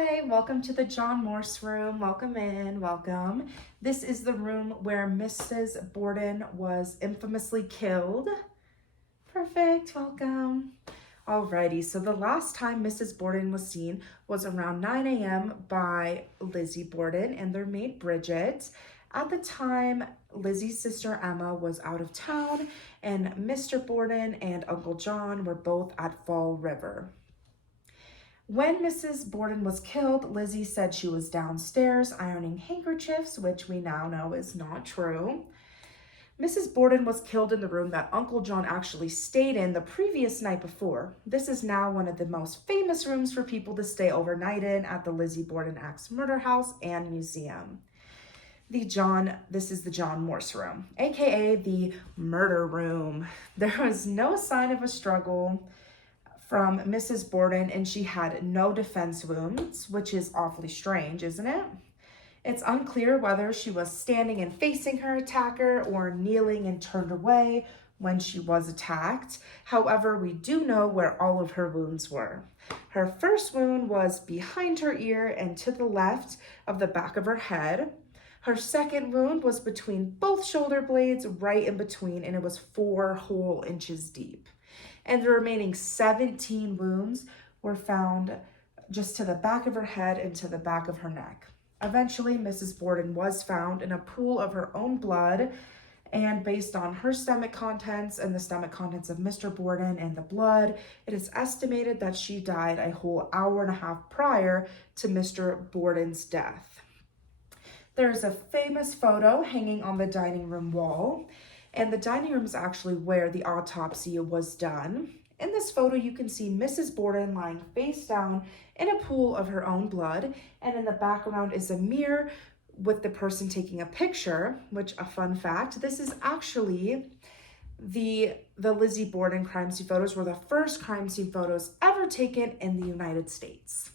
Hi, welcome to the John Morse room. Welcome in, welcome. This is the room where Mrs. Borden was infamously killed. Perfect, welcome. Alrighty, so the last time Mrs. Borden was seen was around 9 a.m. by Lizzie Borden and their maid Bridget. At the time, Lizzie's sister Emma was out of town and Mr. Borden and Uncle John were both at Fall River. When Mrs. Borden was killed, Lizzie said she was downstairs ironing handkerchiefs, which we now know is not true. Mrs. Borden was killed in the room that Uncle John actually stayed in the previous night before. This is now one of the most famous rooms for people to stay overnight in at the Lizzie Borden Axe Murder House and Museum. This is the John Morse room, aka the murder room. There was no sign of a struggle from Mrs. Borden, and she had no defense wounds, which is awfully strange, isn't it? It's unclear whether she was standing and facing her attacker or kneeling and turned away when she was attacked. However, we do know where all of her wounds were. Her first wound was behind her ear and to the left of the back of her head. Her second wound was between both shoulder blades, right in between, and it was 4 whole inches deep. And the remaining 17 wounds were found just to the back of her head and to the back of her neck. Eventually, Mrs. Borden was found in a pool of her own blood, and based on her stomach contents and the stomach contents of Mr. Borden and the blood, it is estimated that she died a whole hour and a half prior to Mr. Borden's death. There's a famous photo hanging on the dining room wall, and the dining room is actually where the autopsy was done. In this photo, you can see Mrs. Borden lying face down in a pool of her own blood, and in the background is a mirror with the person taking a picture, which, a fun fact, this is actually the Lizzie Borden crime scene photos were the first crime scene photos ever taken in the United States.